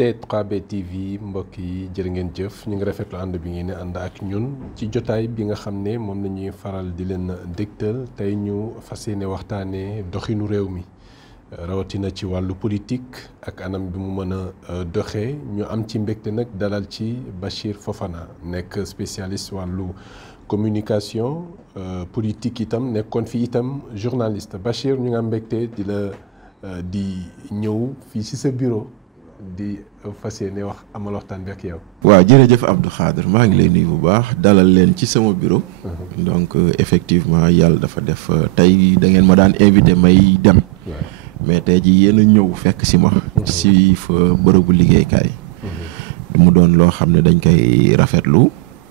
T3B TV mbokk yi jërë ngeen jëf ñu ngi rafetlu ànd bi ngeen di ànd ak ñun ci jotaay bi nga xam ne moom la ñuy faral di leen dégtal tey ñu fas yéene waxtaanee doxinu réew mi rawatina ci wàllu politique ak anam bi mu mën a doxee ñu am ci mbégte nag dalal ci Bachir Fofana nekk spécialiste wàllu communication politique itam nekkoon fi itam journaliste Bachir ñu ngi am mbégte di ñëw fii ci sa bureau. di fas yéene wax amal waxtaan bi ak yow. waaw jërëjëf Abdou Khadre maa ngi lay nuyu bu baax dalal leen ci sama bureau. donc effectivement yàlla dafa def tey da ngeen ma daan invité may dem. mais tey ji yéen a ñëw fekk si ma. si fa bërëbu liggéeykaay. mu doon loo xam ne dañ koy rafetlu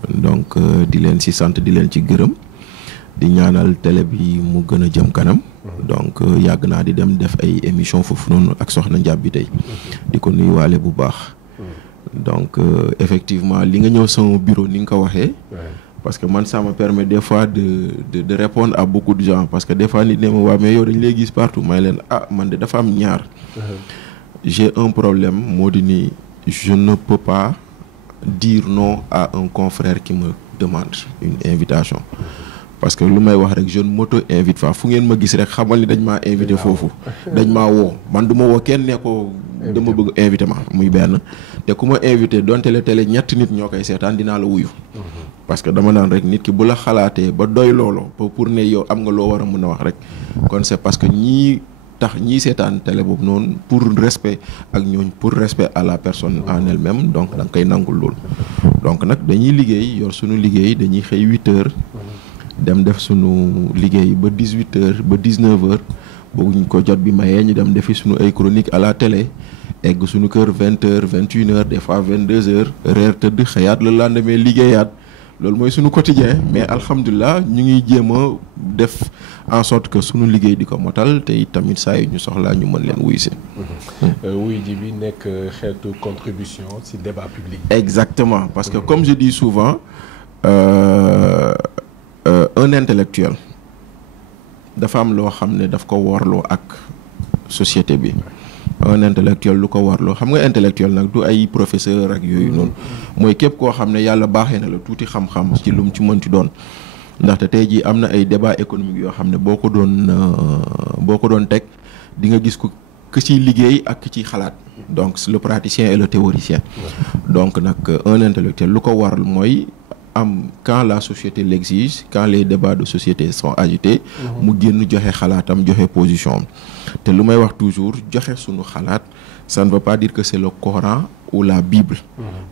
donc di leen si sant di leen ci gërëm di ñaanal télé bi mu gën a jëm kanam. donc yàgg naa di dem def ay émission foofu noonu ak soxna Ndiaye bi tey di ko nuyuwaale bu baax. donc effectivement li nga ñëw sama bureau ni nga ko waxee. parce que man ça me permet des fois de répondre à beaucoup de gens parce que des fois nit ne ma waa mais yow dañ lay gis partout may leen man de dafa am ñaar. j'ai un problème moo di ni je ne peux pas dire non à un confrère qui me demande une invitation. parce que lu may wax rek je ne m'auto-invite pas fu ngeen ma gis rek xamal ni dañ maa invité foofu dañ maa woo man du ma woo kenn ne ko dama bëgg invité ma muy benn te ku ma invité donte la télé ñetti nit ñoo koy seetaan dinaa la wuyu. parce que dama naan rek nit ki bu la xalaatee ba doy loolo pour ne yow am nga loo war a mën a wax rek kon c'est parce que ñii seetaan télé boobu noonu pour respect ak ñooñ pour respect à la personne en elle-même donc da nga koy nangul loolu. donc nag dañuy liggéey yor suñu liggéey dañuy xëy 8h. dem def sunu liggéey ba 18h ba 19h boobu ñu ko jot bi mayee ñu dem defi sunu ay chronique à la télé egg sunu kër 20h 21h des fois 22h reer tëdd xëyaat le lendemain liggéeyaat loolu mooy sunu quotidien mais alhamdulilah ñu ngi jéem a def en sorte que sunu liggéey di ko motal te tamit saa yu ñu soxlaa ñu mën leen wuyu si. wuyu ji bi nekk xeetu contribution ci débat public. exactement parce que comme je dis souvent. Un intellectuel dafa am loo xam ne daf ko warloo ak société bi un intellectuel lu ko warloo xam nga intellectuel nag du ay professeur ak yooyu noonu mooy képp koo xam ne yàlla baaxee na la tuuti xam-xam ci lu mu ci mënti doon ndaxte tey jii am na ay débat économique yoo xam ne boo ko doon teg di nga gis ku ciy liggéey ak ki ciy xalaat donc le praticien et le théoricien donc nag un intellectuel lu ko waral mooy quand la société l'exige quand les débats de société sont agités mu génn joxe xalaatam joxe position te lu may wax toujours joxe sunu xalaat ça ne veut pas dire que c'est le Coran ou la Bible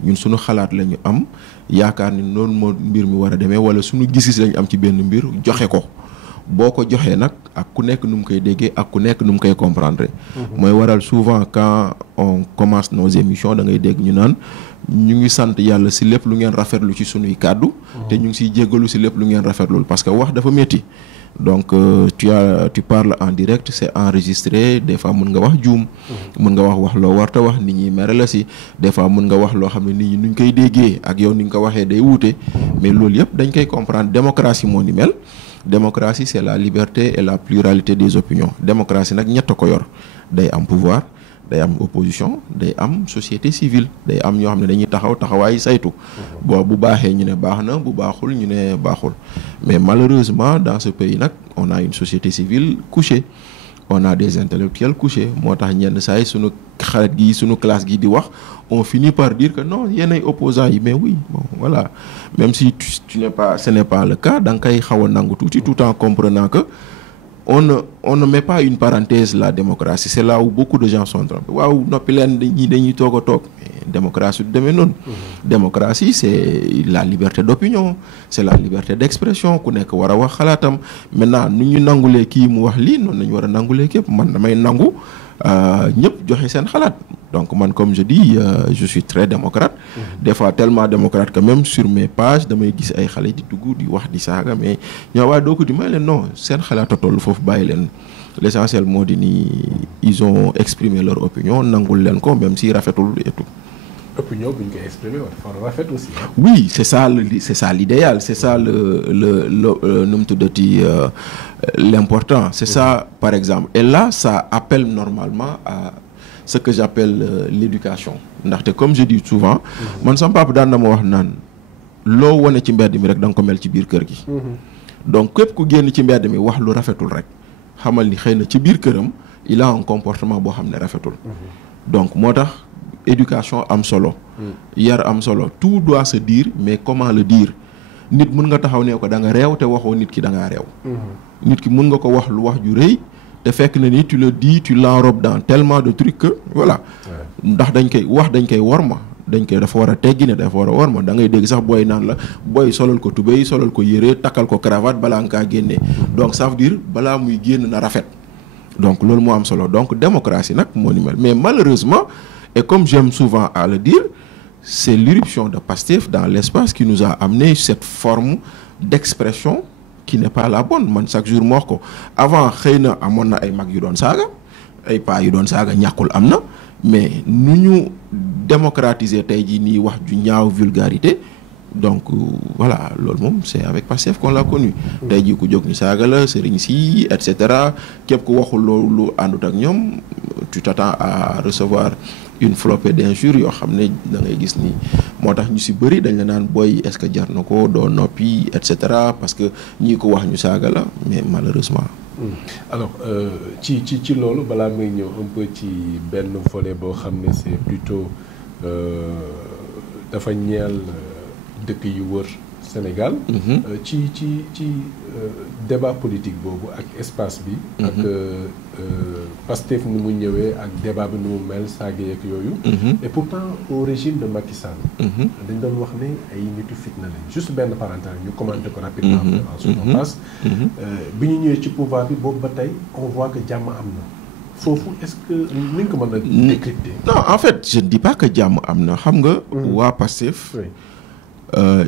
ñun sunu xalaat la ñu am yaakaar ni noonu moo mbir mi war a demee wala sunu gis-gis la ñu am ci benn mbir joxe ko boo ko joxee nag ak ku nekk nu mu koy déggee ak ku nekk nu mu koy comprendre mooy waral souvent quand on commence nos émissions da ngay dégg ñu naan ñu ngi sant yàlla si lépp lu ngeen rafetlu ci sunuy kàddu te ñu ngi siy jéggalu si lépp lu ngeen rafetlul parce que wax dafa métti donc tu parles en direct c'est enregistré des fois mën nga wax juum mën nga wax loo warta wax nit ñi mere la si des fois mën nga wax loo xam ne nit ñi nuñ koy déggee ak yow ni nga ko waxee day wuute mais loolu yëpp dañ koy comprendre démocratie moo ni mel démocratie c'est la liberté et la pluralité des opinions démocratie nag ñett ko yor day am pouvoir day am opposition day am société civile day am ñoo xam ne dañuy taxawaay saytu bu baaxee ñu ne baax na bu baaxul ñu ne baaxul mais malheureusement dans ce pays nag on a une société civile couchée on a des intellectuels couchés moo tax ñenn saa yi sunu xarit gi sunu classe gi di wax on finit par dire que non yéen ay opposants yi mais oui bon voilà même si ce n'est pas le cas da nga koy xaw a nangu tuuti tout en comprenant que on ne met pas une parenthèse la démocratie c'est là où beaucoup de gens sont trompés waaw noppi leen dañuy toog a toog mais démocratie du demee noonu démocratie c'est la liberté d'opinion c'est la liberté d'expression ku nekk war a wax xalaatam maintenant nu ñu nangulee kii mu wax lii noonu nañu war a nangulee képp man damay nangu ñëpp joxe seen xalaat donc man comme je dis je suis très démocrate des fois tellement démocrate que même sur mes pages damay gis ay xale di dugg di wax di saaga mais ñoo waaye doo ko di may leen non seen xalaat a toll foofu bàyyi leen l'essentiel moo di ni ils ont exprimé leur opinion nangul leen ko même si rafetul et tout. opinion bu ñu koy exprimer war fa rafet aussi. oui c'est ça l'idéal c'est ça le nu mu tuddati l'important c'est ça par exemple et là ça appelle normalement à ce que j'appelle l'éducation ndaxte comme je dis souvent man sama papa daan na ma wax naan loo wane ci mbedd mi rek da nga ko mel ci biir kër gi donc képp ku génn ci mbedd mi wax lu rafetul rek xamal ni xëy na ci biir këram il a un comportement boo xam ne rafetul donc moo tax éducation am solo yar am solo tout doit se dire mais comment le dire nit mun nga taxaw ne ko da nga réew te waxoo nit ki da ngaa réew nit ki mun nga ko wax lu wax ju rëy te fekk na ni tu le dis tu l'enrobes dans tellement de trucs que voilà ndax dañ koy worma dañ koy dafa war a teggi ne dafa war a worma da ngay dégg sax booy naan la booy solal ko tubéy solal ko yére takkal ko cravate balaa nga kaa génnee donc ça veut dire balaa muy génn na rafet donc loolu moo am solo donc démocratie nag moo ni mel mais malheureusement et comme j'aime souvent à le dire c'est l'irruption de Pastef dans l'espace qui nous a amené cette forme d'expression qui n'est pas la bonne man chaque jour moo wax ko avant xëy na amoon na ay mag yu doon saaga ay paa yu doon saaga ñàkkul am na mais nu ñu démocratiser tey jii nii wax ju ñaaw vulgarité donc voilà loolu moom c'est avec Pastef qu'on l'a connu tey jii ku jóg ñu saaga la sëriñ si et cetera képp ku waxul loolu àndut ak ñoom tu t'attends à recevoir une flopée d'injures yoo xam ne da ngay gis ni moo tax ñu si bëri dañ la naan booy est-ce que jar na ko doo noppi et cetera parce que ñii ko wax ñu saaga la mais malheureusement. alors ci loolu balaa may ñëw un peu ci benn volet boo xam ne c'est plutôt dafa ñeel dëkk yu wër Sénégal. ci débat politique boobu ak espace bi. ak Pastef ni mu ñëwee ak débat bi ni mu mel saaga yeeg yooyu. et pourtant au régime de Macky Sall. dañ doon wax ne ay nitu fitna lañ juste benn parenthèse ñu commenté ko rapidement. ensuite on passe. bi ñu ñëwee ci pouvoir bi boobu ba tey on voit que jàmm am na foofu est-ce que ni nga ko mën a décrypter. non en fait je ne dis pas que jàmm am na xam nga. waa Pastef.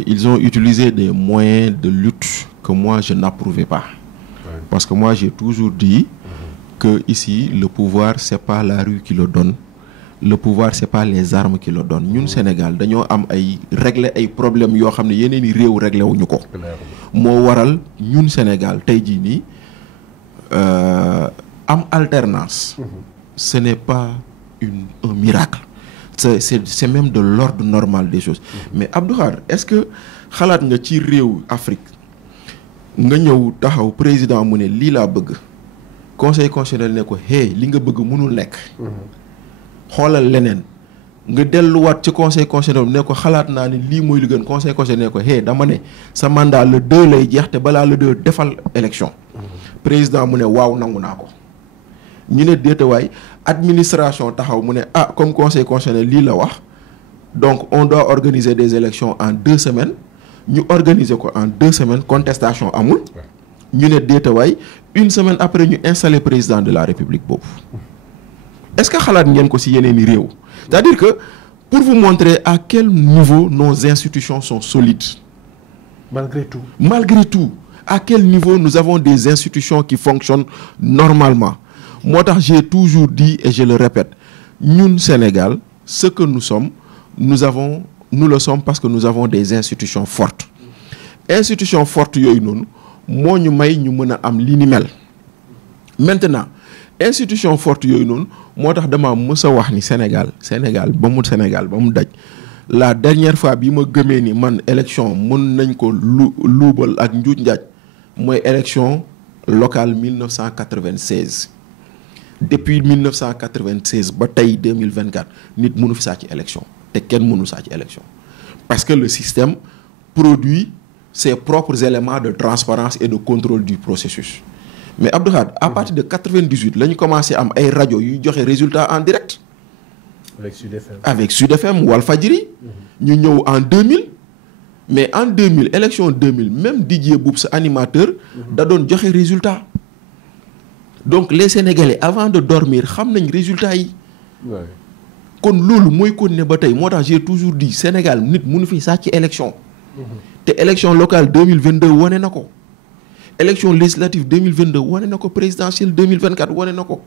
Ils ont utilisé des moyens de lutte que moi je n'approuvais pas. Parce que moi j'ai toujours dit que ici le pouvoir c'est pas la rue qui le donne. Le pouvoir c'est pas les armes qui le donnent. Ñun Sénégal dañoo am ay régler ay problèmes yoo xam ne yeneen i réew réglé wuñu ko. moo waral ñun Sénégal tey jii nii am alternance. Ce n'est pas un miracle. C'est même de l'ordre normal des choses. Mais Abdou Khadre est-ce que xalaat nga ci réew Afrique nga ñëw taxaw président mu ne lii laa bëgg conseil constitutionnel ne ko li nga bëgg mënul nekk. xoolal leneen nga delluwaat ci conseil constitutionnel ne ko xalaat naa ne lii mooy lu gën conseil constitutionnel ne ko dama ne sa mandat le 2 lay jeex te balaa le 2 defal élection. président mu ne waaw nangu naa ko. ñu ne déetawaay administration taxaw mu ne comme conseil constitutionnel lii la wax donc on doit organiser des élections en 2 semaines ñu organiser ko en 2 semaines contestation amul ñu ne déetawaay 1 semaine après ñu installer président de la République boobu est-ce que xalaat ngeen ko ci yeneen i réew c'est-à-dire que pour vous montrer à quel niveau nos institutions sont solides malgré tout à quel niveau nous avons des institutions qui fonctionnent normalement. Moi, j'ai toujours dit et je le répète, ñun Sénégal, ce que nous sommes, nous le sommes parce que nous avons des institutions fortes. Institutions fortes yooyu noonu moo ñu may ñu mën a am li ni mel. Maintenant, institutions fortes yooyu noonu moo tax dama mës a wax ni Sénégal ba mu daj la dernière fois bi ma gëmee ni man élection mën nañ ko luubal ak njuuj njaaj mooy élection locale 1996. Depuis 1996 ba tey 2024 nit mënu fi sàcc élection te kenn mënu sàcc élection parce que le système produit ses propres éléments de transparence et de contrôle du processus. Mais Abdou Khadre à partir de 98 la ñu commencé am ay rajo yuy joxe résultat en direct. Avec Sud FM Walfadjri. ñu ñëw en 2000. mais en 2000 élection 2000 même Didier Boub sa animateur. da doon joxe résultat. Donc les Sénégalais avant de dormir xam nañ résultat yi. kon loolu mooy continuer ba tey moo tax j'ai toujours dit Sénégal nit mënu fi sàcc élection. te élection locale 2022 wane na ko. élection législative 2022 wane na ko présidentielle 2024 wane na ko.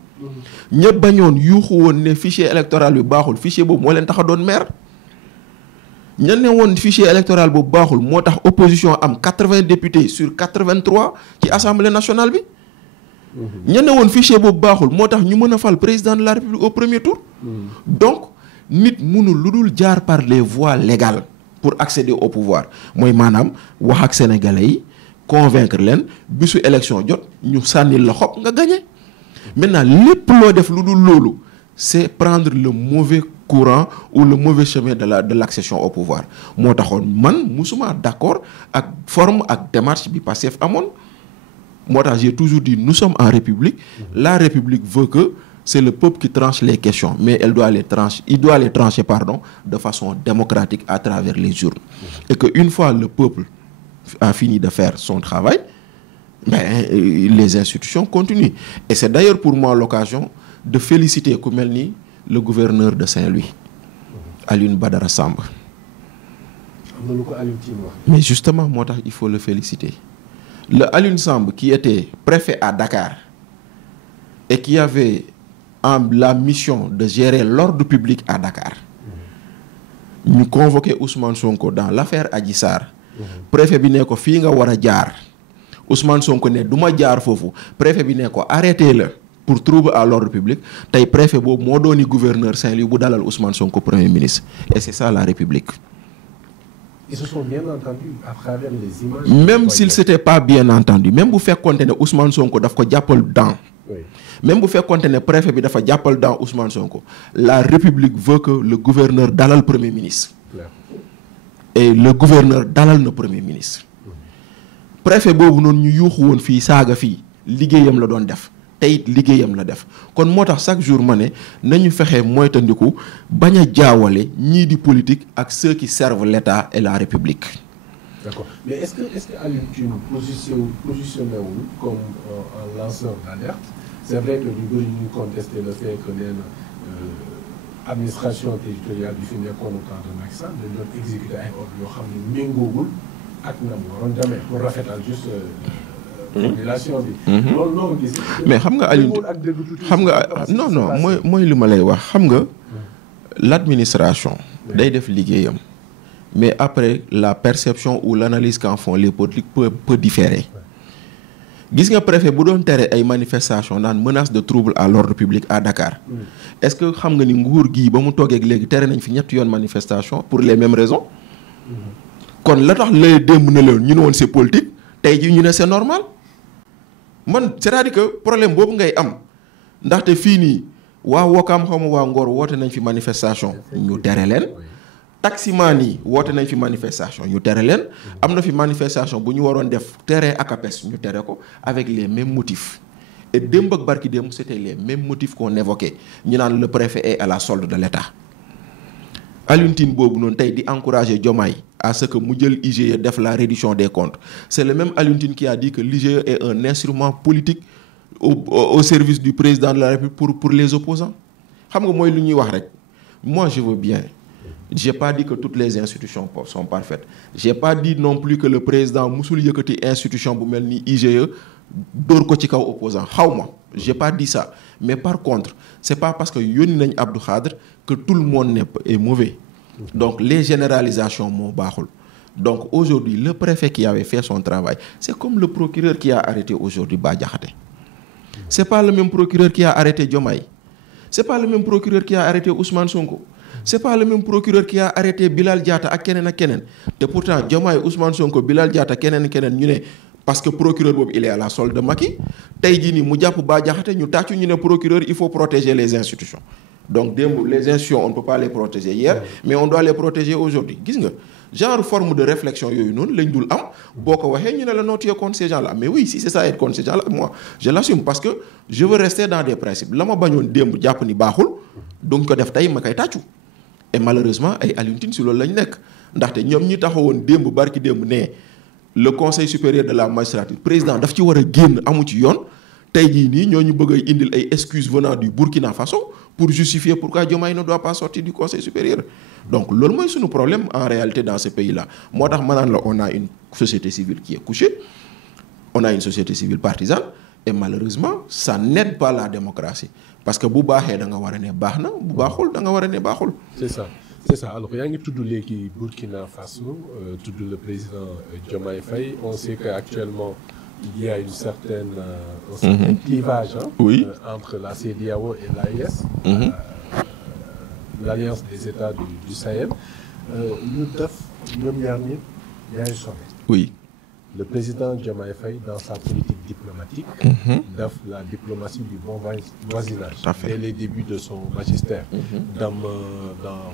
ñëpp bañoon yuuxu woon ne fichier électoral bi baaxul fichier boobu moo leen tax a doon maire. ñan ne woon fichier électoral boobu baaxul moo tax opposition am 80 députés sur 83 ci assemblée nationale bi. ñan ne woon fichier boobu baaxul moo tax ñu mën a fal président de la République au premier tour. donc nit mënul lu dul jaar par les voies légales pour accéder au pouvoir mooy maanaam wax ak sénégalais yi convaincre leen bisu élection jot ñu sànnil la xob nga gagné maintenant lépp loo def lu dul loolu c'est prendre le mauvais courant ou le mauvais chemin de l'accession au pouvoir moo taxoon man musuma d'accord ak forme ak démarche bi Pastef amoon moo tax j'ai toujours dit nous sommes en république la république veut que c'est le peuple qui tranche les questions mais il doit les trancher de façon démocratique à travers les urnes et que une fois le peuple a fini de faire son travail les institutions continuent et c'est d'ailleurs pour moi l'occasion de féliciter ku mel ni le gouverneur de Saint-Louis Alioune Badara Samb mais justement moo tax il faut le féliciter le Alioune Samb qui était préfet à Dakar et qui avait la mission de gérer l'ordre public à Dakar ñu convoqué Ousmane Sonko dans l'affaire Adji Sarr préfet bi ne ko fii nga war a jaar Ousmane Sonko ne du ma jaar foofu préfet bi ne ko arrêté la pour trouble à l'ordre public tey préfet boobu moo dooni gouverneur Saint-Louis bu dalal Ousmane Sonko premier ministre et c'est ça la République. Ils se sont bien entendus à travers les images. Même s'il s'était pas bien entendu même bu fekkoonte ne Ousmane Sonko daf ko jàppal dans même bu fekkoonte ne préfet bi dafa jàppal dans Ousmane Sonko la République veut que le gouverneur dalal premier ministre. Et le gouverneur dalal na premier ministre. Préfet boobu noonu ñu yuuxu woon fii saaga fii liggéeyam la doon def tey liggéeyam la def kon moo tax chaque jour ma ne nañu fexe moytandiku bañ a jaawale ñii di politique ak ceux qui servent l'État et la République. D'accord mais est-ce que Alioune Tine positionné wul comme un lanceur d'alerte c'est vrai que ñu bëri ñu contester le fait que nee na administration territoriale bi fi nekkoon au temps de Macky Sall dañ doon exécuter ay ordres yoo xam ne méngoowul ak na mu waroon demee pour rafetal juste population bi. loolu noo gis. mais xam nga Alioune xam nga non mooy li ma lay wax xam nga l'administration day def liggéeyam mais après la perception ou l'analyse qu'en font les politiques peut différer. gis nga préfet bu doon tere ay manifestation naan menace de trouble à l'ordre public à Dakar est-ce que xam nga ni nguur gii ba mu toogee léegi tere nañ fi ñetti yoon manifestation pour les mêmes raisons kon la tax lay démb na leen ñu ne woon c'est politique tey jii ñu ne c'est normal man c'est-à-dire que problème boobu ngay am ndaxte fii nii waa Wakaam xaw ma waa Ngor woote nañ fi manifestation ñu tere leen taximaan yi woote nañ fi manifestation ñu tere leen am na fi manifestation bu ñu waroon def terrain ACAPES ñu tere ko avec les mêmes motifs et démb ak barki démb c'était les mêmes motifs qu'on évoquait ñu naan le préfet est à la solde de l'État. Alioune Tine boobu noonu tey di encourager Diomaye à ce que mu jël IGE def la reddition des comptes c'est le même Alioune Tine qui a dit que l'IGE est un instrument politique au service du président de la République pour les opposants xam nga mooy lu ñuy wax rek moi je veux bien j'ai pas dit que toutes les institutions sont parfaites j'ai pas dit non plus que le président musul yëkkati institution bu mel ni IGE dóor ko ci kaw opposant xaw ma j'ai pas dit ça mais par contre c'est pas parce que yónni nañ Abdou Khadre que tout le monde est mauvais donc les généralisations moo baaxul donc aujourd'hui le préfet qui avait fait son travail c'est comme le procureur qui a arrêté aujourd'hui Bah Diakhaté c'est pas le même procureur qui a arrêté Diomaye c'est pas le même procureur qui a arrêté Ousmane Sonko c'est pas le même procureur qui a arrêté Bilal Diatta ak keneen te pourtant Diomaye Ousmane Sonko Bilal Diatta keneen ñu ne parce que procureur boobu il est à la solde de Macky tey jii nii mu jàpp Bah Diakhaté ñu tàccu ñu ne procureur il faut protéger les institutions donc démb les institutions on ne peut pas les protéger hier mais on doit les protéger aujourd'hui gis nga genre forme de réflexion yooyu noonu lañ dul am boo ko waxee ñu ne la non tu es contre ces gens-là mais oui si c'est ça être contre ces gens-là moi je l'assume parce que je veux rester dans des principes la ma bañoon démb jàpp ni baaxul duñ ko def tey ma koy tàccu et malheureusement ay Alioune Tine si loolu lañ nekk ndaxte ñoom ñi taxawoon démb barki démb ne le conseil supérieur de la magistrature président daf ci war a génn amu ci yoon tey jii nii ñoo ñu bëgg a indil ay excuses venant du Burkina Faso pour justifier pourquoi Diomaye ne doit pas sortir du conseil supérieur donc loolu mooy suñu problème en réalité dans ce pays-là moo tax ma naan la on a une société civile qui est couchée on a une société civile partisane et malheureusement ça n'aide pas la démocratie parce que bu baaxee da nga war a ne baax na bu baaxul da nga war a ne baaxul. C'est ça alors yaa ngi tudd léegi Burkina Faso tudd le président Diomaye Faye on sait qu'actuellement il y a un certain clivage oui. Entre la CEDEAO et l'AES l'Alliance des États du Sahel ñu def ñoom ñaar ñëpp ñaari sommet. Oui. Le président Diomaye Faye, dans sa politique diplomatique, def la diplomatie du bon voisinage. Dès les débuts de son magistère, dans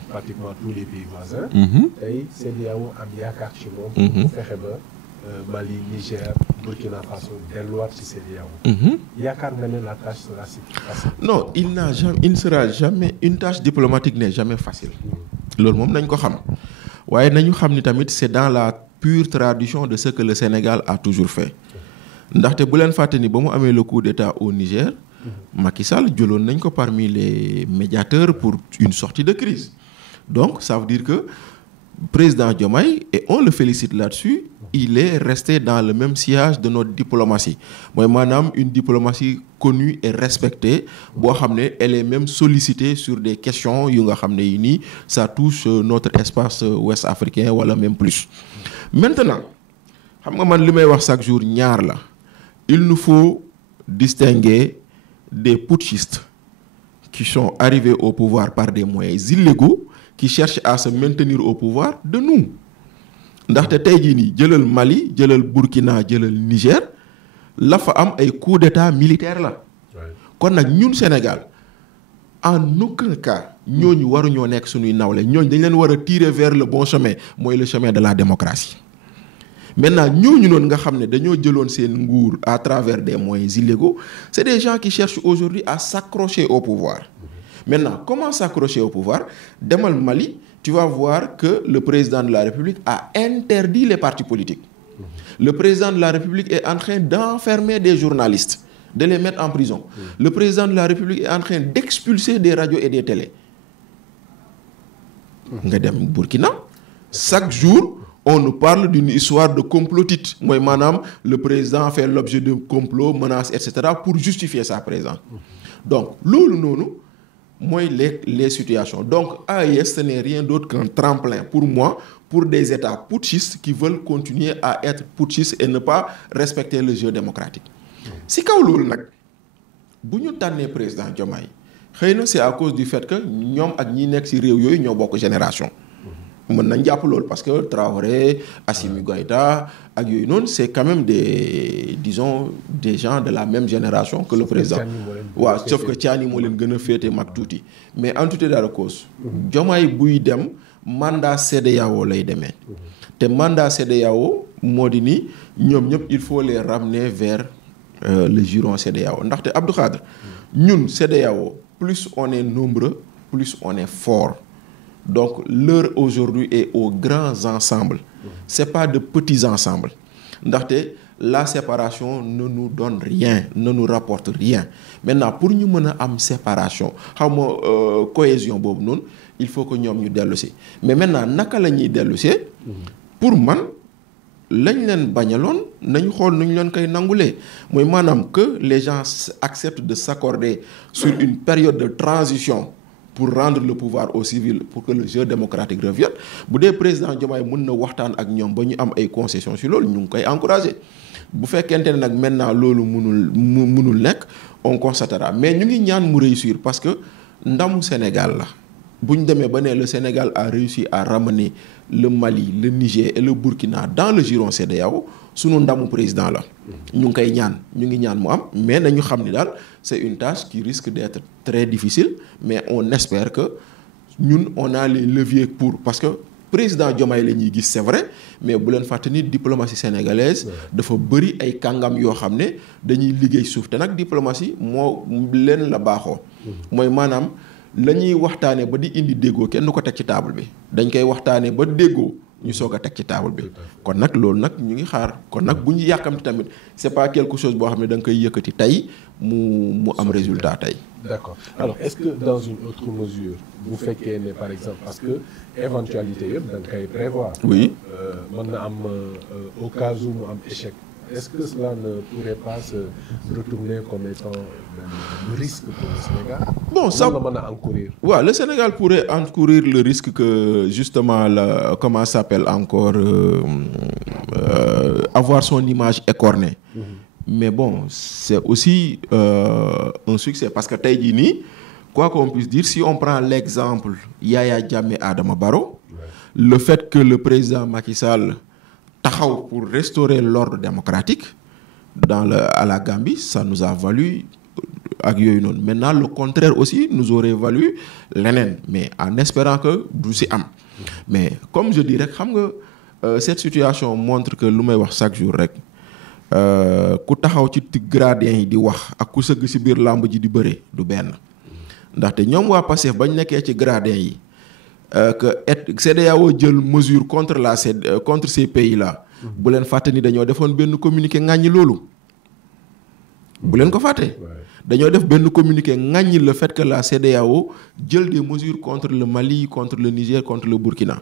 pratiquement tous les pays voisins. tey CEDEAO am yaakaar ci moom. pour fexe ba Mali, Niger, Burkina Faso delluwaat ci CEDEAO. yaakaar nga ne la tâche sera facile. Non, il ne sera jamais, une tâche diplomatique n'est jamais facile. loolu moom nañ ko xam waaye nañu xam ni tamit c'est dans la pure tradition de ce que le Sénégal a toujours fait ndaxte bu leen fàtte ni ba mu amee le coup d'État au Niger Macky Sall jëloon nañ ko parmi les médiateurs pour une sortie de crise donc ça veut dire que président Diomaye, et on le félicite là-dessus, il est resté dans le même sillage de notre diplomatie mooy maanaam une diplomatie connue et respectée boo xam ne elle est même sollicitée sur des questions yu nga xam ne yi nii ça touche notre espace ouest africain wala même plus. Maintenant xam nga man li may wax chaque jour ñaar la il nous faut distinguer des putschistes qui sont arrivés au pouvoir par des moyens illégaux qui cherchent à se maintenir au pouvoir de nous ndaxte tey jii nii jëlal Mali jëlal Burkina jëlal Niger la fa am ay coup d'état militaire la kon nag ñun Sénégal en aucun cas ñooñu waruñoo nekk suñuy nawle ñooñu dañ leen war a tirer vers le bon chemin mooy le chemin de la démocratie maintenant ñooñu noonu nga xam ne dañoo jëloon seen nguur à travers des moyens illégaux c'est des gens qui cherchent aujourd'hui à s'accrocher au pouvoir. Maintenant, comment s'accrocher au pouvoir? Demal Mali, tu vas voir que le président de la République a interdit les partis politiques. Le président de la République est en train d'enfermer des journalistes, de les mettre en prison. Le président de la République est en train d'expulser des radios et des télés. Nga dem Burkina, chaque jour, on nous parle d'une histoire de complotite. Moi, madame, le président fait l'objet de complots, menaces, etc. pour justifier sa présence. Donc, loolu noonu mooy les situations. Donc AES ce n'est rien d'autre qu'un tremplin pour moi pour des États putschistes qui veulent continuer à être putschistes et ne pas respecter le jeu démocratique. Si kaw loolu nag bu ñu tànnee président Diomaye xëy na c'est à cause du fait que ñoom ak ñi nekk ci réew yooyu ñoo bokk génération. mën nañ jàpp loolu parce que Traoré Assimi Goïta ak yooyu noonu c'est quand même des disons des gens de la même génération que le président waaw sauf que Tiani moo leen gën a féete mag tuuti mais en tout état de cause Diomaye buy dem mandat CEDEAO lay demee te mandat CEDEAO moo di ni ñoom ñëpp il faut les ramener vers le giron CEDEAO ndaxte Abdou Khadre ñun CEDEAO plus on est nombreux plus on est fort. Donc l'heure aujourd'hui est aux grands ensembles. C'est pas de petits ensembles. Ndaxte la séparation ne nous donne rien, ne nous rapporte rien. Maintenant pour ñu mën a am séparation xaw ma cohésion boobu noonu il faut que ñoom ñu dellu si mais maintenant naka la ñuy dellu see pour man lañ leen bañaloon nañu xool nu ñu leen koy nangulee mooy maanaam que les gens acceptent de s'accorder sur une période de transition pour rendre le pouvoir aux civils pour que le jeu démocratique revienne bu dee président Diomaye mën na waxtaan ak ñoom ba ñu am ay concessions ci loolu ñu ngi koy encourager bu fekkente ne nag maintenant loolu mënul nekk on constatera mais ñu ngi ñaan mu réussir parce que ndamu Sénégal la bu ñu demee ba ne le Sénégal a réussi à ramener le Mali le Niger et le Burkina dans le giron CEDEAO sunu ndamu président la ñu ngi koy ñaan ñu ngi ñaan mu am mais nañu xam ni daal c'est une tâche qui risque d'être très difficile mais on espère que ñun on a les leviers pour parce que président Diomaye la ñuy gis c'est vrai mais bu leen fàtte ni diplomatie sénégalaise dafa bëri ay kàngam yoo xam ne dañuy liggéey suuf te nag diplomatie moo leen la baaxoo mooy maanaam la ñuy waxtaanee ba di indi déggoo kenn du ko teg ci table bi dañ koy waxtaanee ba déggoo ñu soog a teg ci table bi kon nag loolu nag ñu ngi xaar kon nag bu ñu yàkkamti tamit c'est pas quelque chose boo xam ne da nga koy yëkkati tey mu am résultat tey. D'accord. Alors est-ce que dans une autre mesure bu fekkee ne par exemple parce que éventualité yëpp da nga koy prévoir. Oui. mën na am au cas où mu am échec. Est-ce que cela ne pourrait pas se retourner comme étant le risque pour le Sénégal? Bon, ça mën a encourir. Ouais, le Sénégal pourrait encourir le risque que justement comment ça s'appelle encore avoir son image écornée. Mais bon, c'est aussi un succès parce que tey jii nii quoi qu'on puisse dire, si on prend l'exemple Yaya Jammeh Adama Barrow, le fait que le président Macky Sall taxaw pour restaurer l'ordre démocratique à la Gambie, ça nous a valu ak yooyu noonu. Maintenant le contraire aussi nous aurait valu leneen, mais en espérant que du si am. Mais comme je dis rek xam nga cette situation montre que lu may wax chaque jour rek ku taxaw ci gradin yi di wax ak ku sëgg ci biir làmb ji di bëre du benn. Ndaxte ñoom waa Pastef bañ nekkee ci gradin yi que CEDEAO jël mesure contre ces pays là. bu leen fàtte ni dañoo defoon benn communiqué ŋàññi loolu. bu leen ko fàtte. dañoo def benn communiqué ŋàññi le fait que la CEDEAO jël des mesures contre le Mali, contre le Niger, contre le Burkina.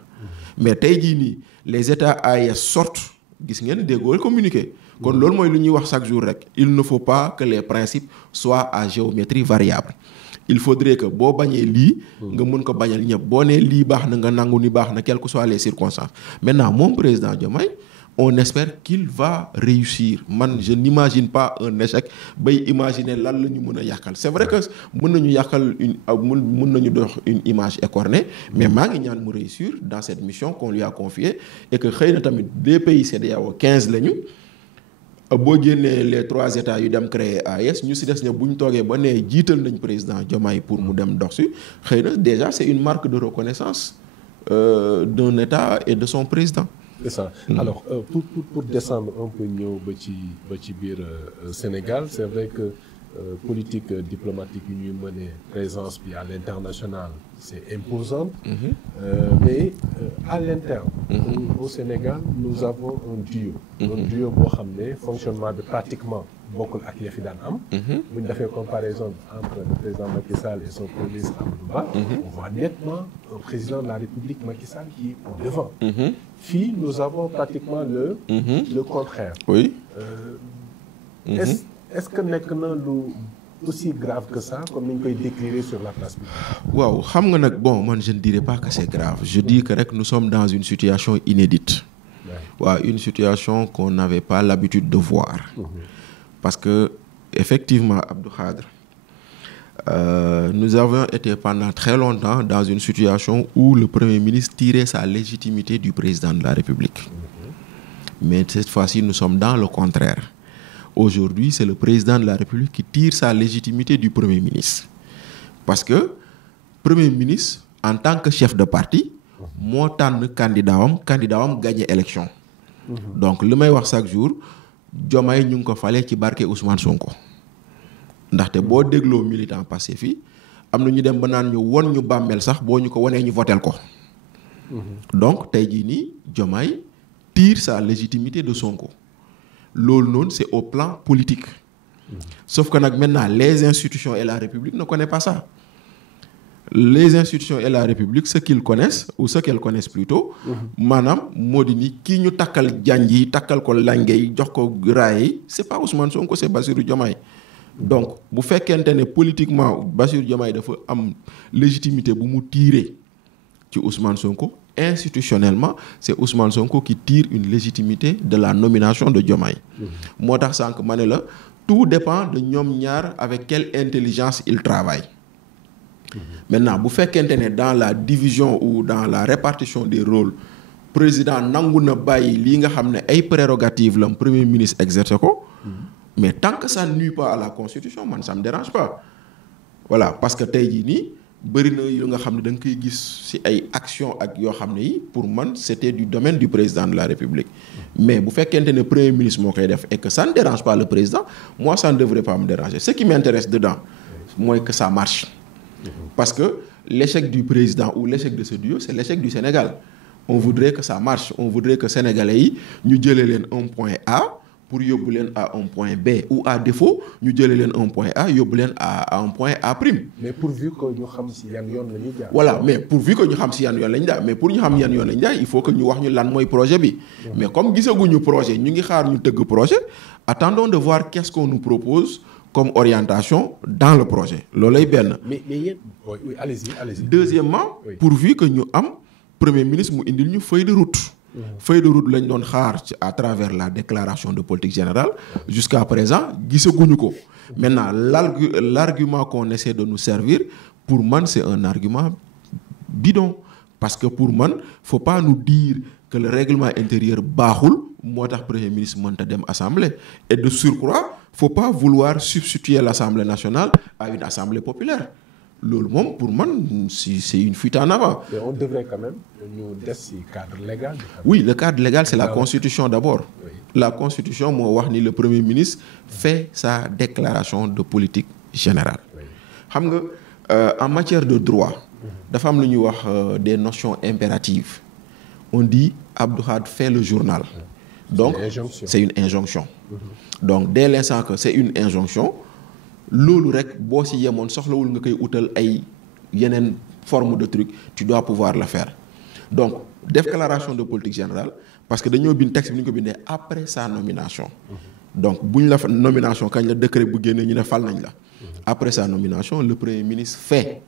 Mais tey jii nii les États AES sortent gis ngeen déggoo communiqué. kon loolu mooy lu ñuy wax chaque jour rek. Il ne faut pas que les principes soient à géométrie variable. Il faudrait que boo bañee lii nga mën ko bañal ñëpp boo nee lii baax na nga nangu ni baax na quelles que soient les circonstances. Maintenant mon président Diomaye on espère qu'il va réussir. Man je n'imagine pas un échec bay imaginer lan la ñu mën a yàqal. C'est vrai que mën nañu yàqal mën nañu dox une image écornée mais maa ngi ñaan mu réussir dans cette mission qu'on lui a confiée et que xëy na tamit des pays CEDEAO 15 lañu. boo génnee les 3 états yu dem créer AES ñu si des ne bu ñu toogee ba ne jiital nañ président Diomaye pour mu dem dox si xëy na déjà c'est une marque de reconnaissance d'un état et de son président. C'est ça. Alors pour descendre un peu ñëw ba ci biir Sénégal c'est vrai que politique diplomatique yi ñuy mener présence bi à l'international c'est imposant. Mais à l'interne au Sénégal nous avons un duo. Un duo boo xam ne fonctionnement bi pratiquement bokkul ak ya fi daan am. bu ñu defee comparaison entre le président Macky Sall et son premier ministre Amadou Ba. On voit nettement un président de la République Macky Sall qui est au devant. Fii nous avons pratiquement le contraire. Oui. Est-ce que nekk na lu aussi grave que ça comme ni ñu koy décrire sur la place publique? Waaw xam nga nag bon man je ne dirais pas que c'est grave. Je dis que rek nous sommes dans une situation inédite. Waaw une situation qu'on n'avait pas l'habitude de voir. Parce que effectivement Abdou Khadre nous avons été pendant très longtemps dans une situation où le Premier ministre tirait sa légitimité du président de la République. Mais cette fois-ci nous sommes dans le contraire. Aujourd'hui, c'est le président de la République qui tire sa légitimité du Premier ministre. Parce que Premier ministre, en tant que chef de parti, moo tànn candidat am gagné élection. Donc li may wax chaque jour Diomaye ñu ngi ko fale ci barke Ousmane Sonko. Ndaxte boo dégloo militant Pastef fi am na ñu dem ba naan ñu won ñu bàmmeel sax boo ñu ko wanee ñu votel ko. Donc tey jii nii Diomaye tire sa légitimité de Sonko. Loolu noonu c'est au plan politique. Sauf que nag maintenant les institutions et la République ne connaissent pas ça. Les institutions et la République ce qu'ils connaissent ou ce qu'elles connaissent plutôt maanaam moo di ni kii ñu takkal janj yi takkal ko langue yi jox ko raay yi c'est pas Ousmane Sonko c'est Bassirou Diomaye. Donc bu fekkente ne politiquement Bassirou Diomaye dafa am légitimité bu mu tirer ci Ousmane Sonko institutionnellement c'est Ousmane Sonko qui tire une légitimité de la nomination de Diomaye. Moo tax sànq ma ne la tout dépend de ñoom ñaar avec quelle intelligence ils travaillent. Maintenant bu fekkente ne dans la division ou dans la répartition des rôles président nangu na bàyyi lii nga xam ne ay prérogatives la premier ministre exercer ko. Mais tant que ça ne nuit pas à la constitution man ça me dérange pas. Voilà parce que tey jii nii bëri na yu nga xam ne da nga koy gis ci ay actions ak yoo xam ne yi pour man c'était du domaine du président de la République. Mais bu fekkente ne premier ministre moo koy def et que ça ne dérange pas le président moi ça ne devrait pas me déranger. Ce qui m'intéresse dedans mooy que ça marche. Parce que l'échec du président ou l'échec de ce duo c'est l'échec du Sénégal. On voudrait que ça marche. On voudrait que Sénégalais yi ñu jëlee leen un point A pour yóbbu leen à un point B ou à défaut ñu jëlee leen un point A yóbbu leen à un point A prime. Mais pourvu que ñu xam ci yan yoon la ñuy jaar. Voilà mais pourvu que ñu xam ci yan yoon la ñuy jaar mais pour ñu xam yan yoon la ñuy jaar il faut que ñu wax ñu lan mooy projet bi. Mais comme gisaguñu projet ñu ngi xaar ñu tëgg projet attendons de voir qu'est-ce qu'on nous propose comme orientation dans le projet loolay benn. Mais yéen oui allez-y. Deuxièmement pourvu que ñu am premier ministre mu indil ñu feuille de route. Feuille de route lañ doon xaar à travers la déclaration de politique générale jusqu'à présent gisaguñu ko. Maintenant l'argument qu'on essaie de nous servir pour man c'est un argument bidon parce que pour man faut pas nous dire que le règlement intérieur baaxul moo tax premier ministre mënta dem assemblée et de surcroît faut pas vouloir substituer l'Assemblée nationale à une assemblée populaire loolu moom pour man c'est une fuite en avant. Mais on devrait quand même ñu des ci cadre légal. Oui, le cadre légal c'est la constitution d'abord. Oui. La constitution moo wax ni le premier ministre fait sa déclaration de politique générale. xam nga en matière de droit dafa am lu ñuy wax des notions impératives. On dit Abdou Khadre fait le journal. Donc c'est une injonction. Donc dès l'instant que c'est une injonction loolu rek boo ci yemoon soxlawul nga koy utal ay yeneen forme de truc tu dois pouvoir le faire. Donc déclaration de politique générale parce que dañoo bind texte bi ñu ko bindee après sa nomination. Donc bu ñu la nomination kañ la décret bu génnee ñu ne fal nañ la. Après sa nomination le premier ministre fait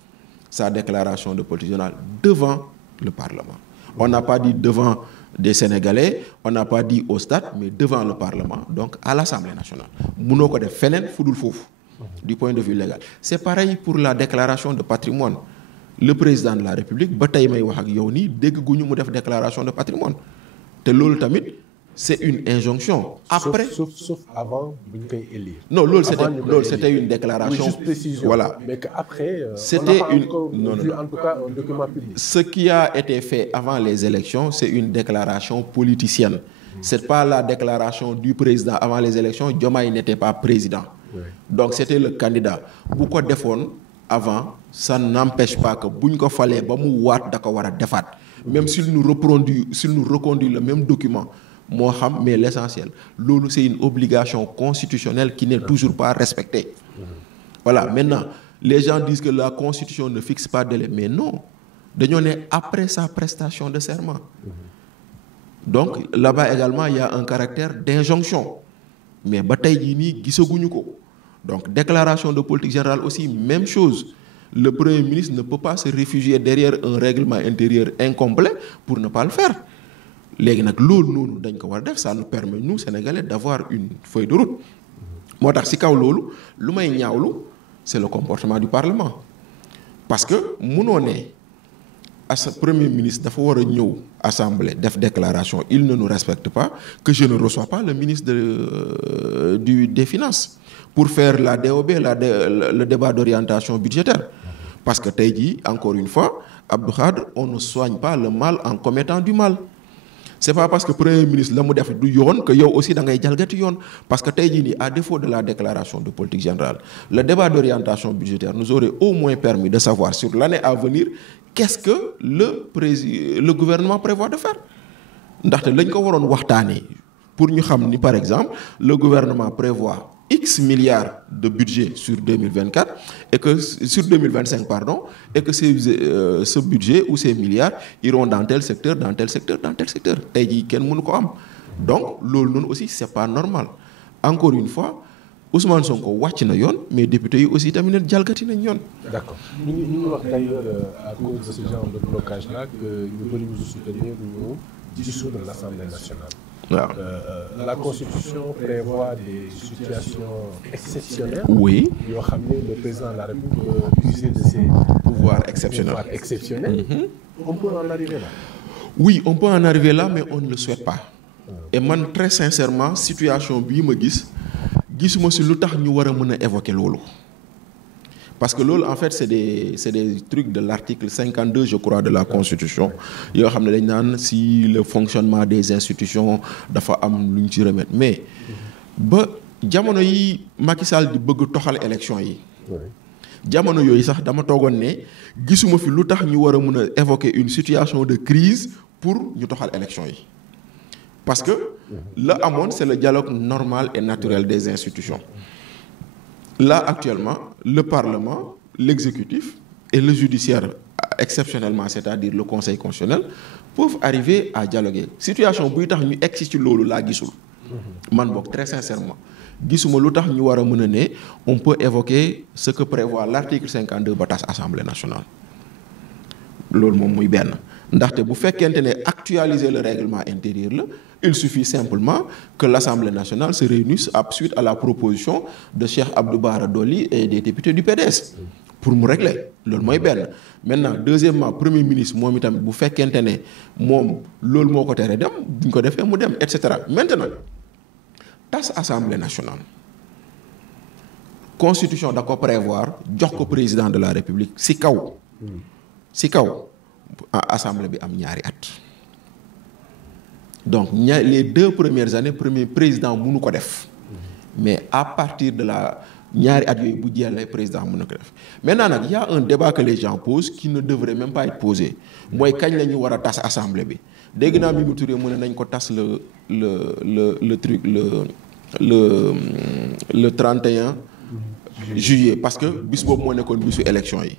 sa déclaration de politique générale devant le Parlement. On n'a pas dit devant des Sénégalais, on n'a pas dit au stade, mais devant le Parlement, donc à l'Assemblée nationale. Mënoo ko def feneen fudul foofu du point de vue légal. C'est pareil pour la déclaration de patrimoine. Le président de la République ba tey may wax ak yow nii dégg guñu mu def déclaration de patrimoine te loolu tamit c'est une injonction. Après sauf avant bu ñu koy élire. Non, loolu c'était une déclaration. Oui, juste précision. Voilà. Mais qu'après c'était une non, en tout cas un document public. Ce qui a été fait avant les élections, c'est une déclaration politicienne. C'est pas la déclaration du président avant les élections. Diomaye n'était pas président. Oui. Donc c'était le candidat. Bu ko defoon avant, ça n'empêche pas que buñ ko falee ba mu waat da ko war a defaat. Même s'il nous reconduit le même document. moo xam mais l'essentiel loolu c'est une obligation constitutionnelle qui n'est toujours pas respectée. Voilà, maintenant les gens disent que la constitution ne fixe pas de délai mais non dañoo ne après sa prestation de serment. Donc là-bas également il y a un caractère d'injonction mais ba tey jii nii gisaguñu ko. Donc déclaration de politique générale aussi même chose. Le premier ministre ne peut pas se réfugier derrière un règlement intérieur incomplet pour ne pas le faire. Léegi nag loolu noonu dañ ko war a def ça nous permet nous Sénégalais d'avoir une feuille de route moo tax ci kaw loolu lu may ñaawlu c'est le comportement du Parlement parce que munoo ne premier ministre dafa war a ñëw assemblée def déclaration il ne nous respecte pas que je ne reçois pas le ministre des finances pour faire la DOB le débat d'orientation budgétaire parce que tey jii encore une fois Abdou Khadre on ne soigne pas le mal en commettant du mal. C'est pas parce que premier ministre la mu def du yoon que yow aussi da ngay jalgati yoon parce que tey jii nii à défaut de la déclaration de politique générale le débat d'orientation budgétaire nous aurait au moins permis de savoir sur l'année à venir qu'est-ce que le gouvernement prévoit de faire ndaxte lañ ko waroon waxtaanee pour ñu xam ni par exemple le gouvernement prévoit X milliards de budget sur 2024 et que sur 2025 pardon et que ce budget ou ces milliards iront dans tel secteur dans tel secteur dans tel secteur tey jii kenn mënu ko am donc loolu noonu aussi c'est pas normal encore une fois Ousmane Sonko wàcc na yoon mais députés yi aussi tamit jalgati nañ yoon. D'accord. ñu ngi wax d'ailleurs à cause de ce genre de blocage là que ñu bëri ñu soutenir ñu dissoudre l'Assemblée nationale. waaw. La Constitution prévoit des situations exceptionnelles. Oui. yoo xam ne le président de la République peut user de ses pouvoirs exceptionnels. On peut en arriver là. Oui, on peut en arriver là mais on ne le souhaite pas. Et man très sincèrement situation bii ma gisuma ci lu tax ñu war a mën a évoquer loolu. Parce que loolu en fait c'est des trucs de l'article 52 je crois de la Constitution yoo xam ne dañ naan si le fonctionnement des institutions dafa am lu ñu ci remettre mais ba jamono yi Macky Sall di bëgg toxal élection yi jamono yooyu sax dama toogoon ne gisuma fi lu tax ñu war a mën a évoquer une situation de crise pour ñu toxal élection yi parce que la amoon c'est le dialogue normal et naturel des institutions. Là, actuellement, le Parlement, l'exécutif et le judiciaire, exceptionnellement, c'est-à-dire le Conseil constitutionnel, peuvent arriver à dialoguer. Situation bu tax ñu egg ci loolu laa gisul. Man bokk très sincèrement gisuma lu tax ñu war a mën a ne on peut évoquer ce que prévoit l'article 52 ba tas Assemblée nationale. Loolu moom muy benn ndaxte bu fekkente ne actualiser le règlement intérieur la il suffit simplement que l'Assemblée nationale se réunisse suite à la proposition de Cheikh Abdou Bara Dolly et des députés du PDS pour mu régler loolu mooy benn. Maintenant deuxièmement premier ministre moom itam bu fekkente ne moom loolu moo ko tere dem buñ ko defee mu dem et cetera. Maintenant tas assemblée nationale constitution da ko prévoir jox ko président de la république si kaw assemblée bi am ñaari at. Donc les 2 premières années premier président mënu ko def mais à partir de la ñaari at yooyu bu jeexlee président mën na ko def. Maintenant nag y a un débat que les gens posent qui ne devrait même pas être posé mooy kañ la ñu war a tas assemblée bi. Dégg naa Mimi Touré mu ne nañ ko tas le 31 juillet parce que bis boobu moo nekkoon bisu élection yi.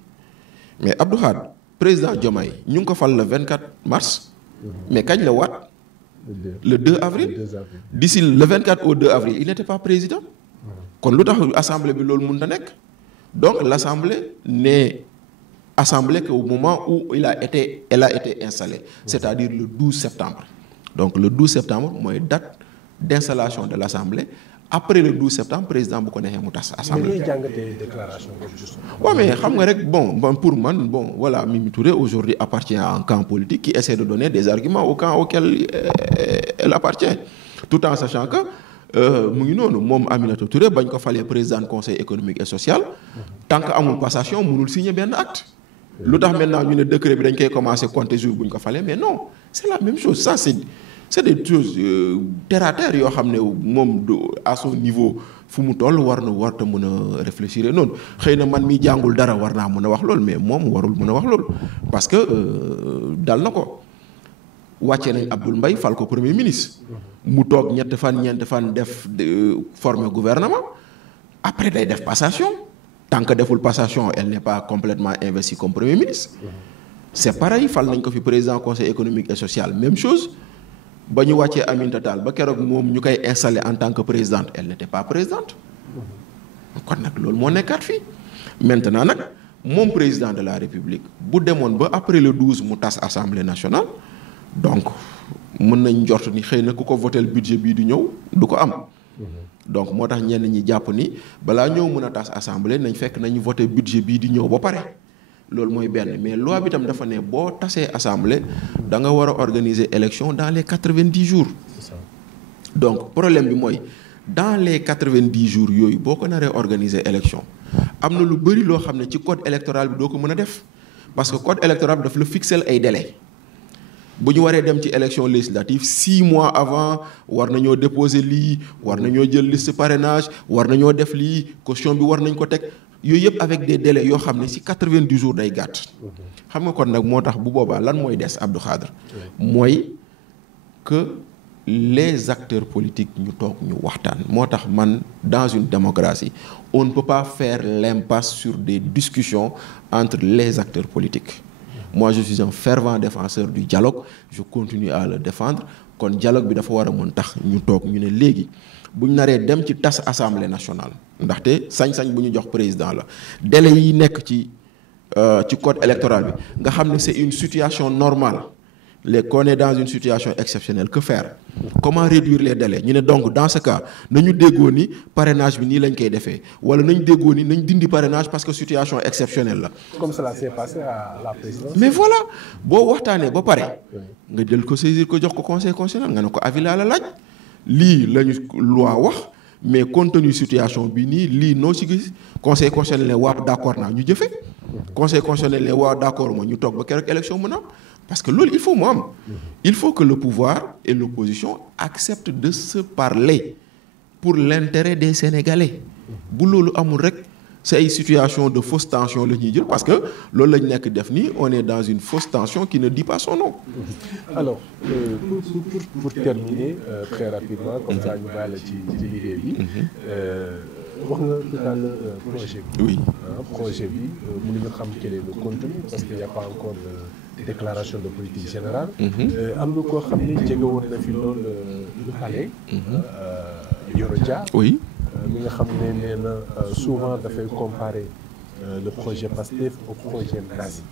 Mais Abdou Khadre président Diomaye ñu ngi ko fal le 24 mars mais kañ la waat le 2 avril. D'ici le 24 au 2 avril il n'était pas président. kon lu tax assemblée bi loolu mënut a nekk. Donc l'assemblée n'est assemblée qu'au moment où elle a été installée, c'est-à-dire le 12 septembre. Donc le 12 septembre mooy date d'installation de l'assemblée. Après le 12 septembre président bu ko neexee mu tas assemblée. mais ñuy jàngatee déclaration boobu justement. waaw mais xam nga rek bon pour man voilà Mimi Touré aujourd'hui appartient à un camp politique qui essaie de donner des arguments au camp auquel elle appartient, tout en sachant que mu ngi noonu moom Aminata Touré bañ ko falee président du conseil économique et social tant que amul passation mënul signer benn acte. Lu tax maintenant ñu ne décret bi dañ koy commencer compter jour bu ñu ko falee mais non c'est la même chose. Ça c'est des choses terre à terre yoo xam ne moom à son niveau fu mu toll warta mën a réfléchir noonu. Xëy na man mi jàngul dara war naa mën a wax loolu mais moom warul mën a wax loolu parce que dal na ko. Wàccee nañ Abdoul Mbaye fal ko premier ministre mu toog ñeenti fan def former gouvernement après day def passation tant que deful passation elle n'est pas complètement investie comme premier ministre. C'est pareil fal nañ ko fi président conseil économique et social même chose ba ñu wàccee Aminata Tall ba keroog moom ñu koy installé en tant que présidente elle n'était pas présidente. Kon nag loolu moo nekkaat fii maintenant nag moom président de la république bu demoon ba après le 12 mu tas assemblée nationale. Donc mën nañ njort ni xëy na ku ko votel budget bii di ñëw du ko am. Donc moo tax ñenn ñi jàpp ni balaa ñëw mën a tas assemblée nañ fekk nañu voté budget bii di ñëw ba pare. Loolu mooy benn mais loi bi tam dafa ne boo tasee assemblée da nga war a organiser élection dans les 90 jours. C'est ça. Donc problème bi mooy dans les 90 jours yooyu boo ko naree organiser élection am na lu bëri loo xam ne ci code électoral bi doo ko mën a def parce que code électoral bi daf la fixel ay délais. Bu ñu waree dem ci élection législative 6 mois avant war nañoo déposer lii war nañoo jël liste parrainage war nañoo def lii caution bi war nañ ko teg yooyu yëpp avec des délais yoo xam ne ci 90 jours day gàtt. Xam nga kon nag moo tax bu boobaa lan mooy des Abdou Khadre mooy que les acteurs politiques ñu toog ñu waxtaan moo tax man dans une démocratie on ne peut pas faire l'impasse sur des discussions entre les acteurs politiques. Moi je suis un fervent défenseur du dialogue je continue à le défendre kon dialogue bi dafa war a mën tax ñu toog ñu ne léegi bu ñu naree dem ci tas assemblée nationale ndaxte sañ-sañ bu ñu jox président la délai yi nekk ci code électoral bi nga xam ne c'est une situation normale léegi qu'on est dans une situation exceptionnelle que faire comment réduire les délais ñu ne donc dans ce cas nañu déggoo ni parrainage bi nii lañ koy defee wala nañ déggoo ni nañ dindi parrainage parce que situation exceptionnelle la. Comme cela s'est passé à la présidence. Mais voilà boo waxtaanee ba pare nga jël ko saisir ko jox ko conseil constitutionnel nga ne ko avis la laaj lii lañu loi wax mais compte tenu situation bi nii lii noo ci gis conseil constitutionnel ne waaw d'accord naa ñu jëfe conseil constitutionnel ne waaw d'accord ma ñu toog ba keroog élection mën a parce que loolu il faut mu am il faut que le pouvoir et l'opposition acceptent de se parler pour l'intérêt des Sénégalais bu loolu amul rek c'est ay situation de fausse tension la ñuy jël parce que loolu lañ nekk def nii on est dans une fausse tension qui ne dit pas son nom. Alors pour terminer très rapidement comme ça ñu bàyyi la ci liggéey bi wax nga tout à l'heure projet bi. Oui. Projet bi mënuñu xam quel est le contenu parce qu'il n'y a pas encore déclaration de politique générale. Am na koo xam ne jege woon na fi loolu lu xale. Yoro Dia. Oui. Mi nga xam ne nee na souvent dafay comparer le projet PASTEF au projet nazi.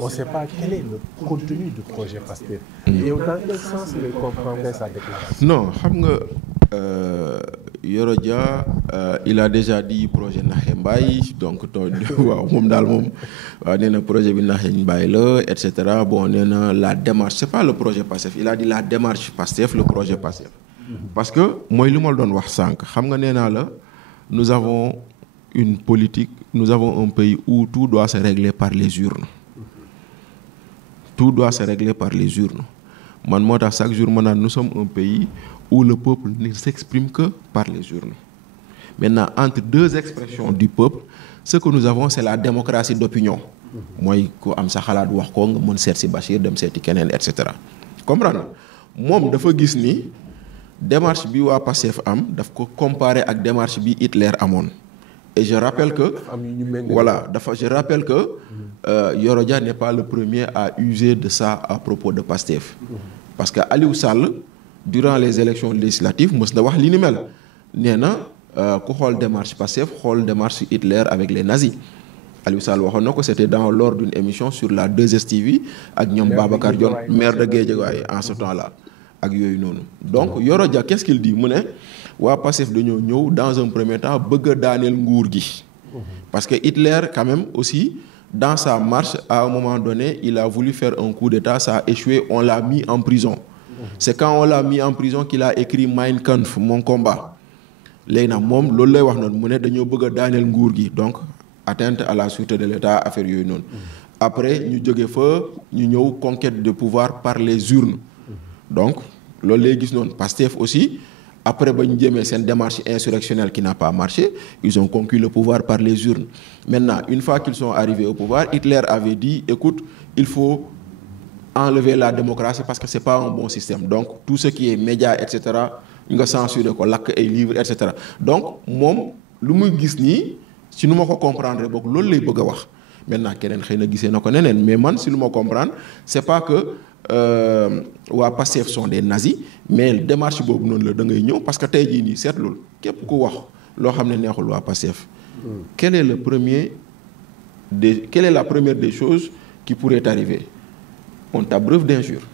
On ne sait pas quel est le contenu du projet PASTEF. Et dans quel sens il comprend sa déclaration. Non xam nga Yoro Dia il a déjà dit projet Naxe Mbaye donc waaw moom daal moom waaw nee na projet bi Naxe Mbaye la et cetera bon nee na la démarche c'est pas le projet Pastef il a dit la démarche Pastef le projet Pastef parce que mooy li ma la doon wax sànq xam nga nee naa la nous avons une politique nous avons un pays où tout doit se régler par les urnes tout doit se régler par les urnes man moo tax chaque jour ma naan nous sommes un pays où le peuple ne s'exprime que par les urnes maintenant entre deux expressions du peuple ce que nous avons c'est la démocratie d'opinion mooy ku am sa xalaat wax ko nga mën seet si Bachir dem seeti keneen et cetera comprendre moom dafa gis ni démarche bi waa Pastef am daf ko comparer ak démarche bi Hitler amoon et je rappelle que je rappelle que Yoro Dia n'est pas le premier à user de ça à propos de Pastef parce que Aliou Sall durant les élections législatives mës na wax li ni mel nee na ku xool démarche Pastef xool démarche Hitler avec les nazis Aliou Sall waxoon na ko c'était lors d'une émission sur la 2STV ak ñoom Babacar Dione maire de Guédiawaye en ce temps-là ak yooyu noonu donc Yoro Dia qu'est-ce qu'il dit mu ne waa Pastef dañoo ñëw dans un premier temps bëgg a daaneel nguur gi parce que Hitler quand même aussi dans sa marche à un moment donné il a voulu faire un coup d'état ça a échoué on l'a mis en prison c'est quand on l'a mis en prison qu'il a écrit Mein Kampf mon combat léegi nag moom loolu lay wax noonu mu ne dañoo bëgg a daaneel nguur gi donc atteinte à la sûreté de l'État affaire yooyu noonu après ñu jóge fa ñu ñëw conquête de pouvoir par les urnes donc loolu lay gis noonu Pastef aussi après ba ñu jëmee seen démarche insurrectionnelle qui n'a pas marché ils ont conquis le pouvoir par les urnes maintenant une fois qu'ils sont arrivés au pouvoir Hitler avait dit écoute il faut enlever la démocratie parce que c'est pas un bon système donc tout ce qui est médias et cetera nga censurer ko lakk ay livres et cetera donc moom lu muy gis nii si nu ma ko comprendre boog loolu lay bëgg a wax maintenant keneen xëy na gisee na ko neneen mais man si lu ma comprendre c'est pas que waa Pastef sont des nazis mais démarche boobu noonu la da ngay ñëw parce que tey jii nii seetlul képp ku wax loo xam ne neexul waa Pastef quelle est la première des choses qui pourrait t'arriver on t'abreuve d'injures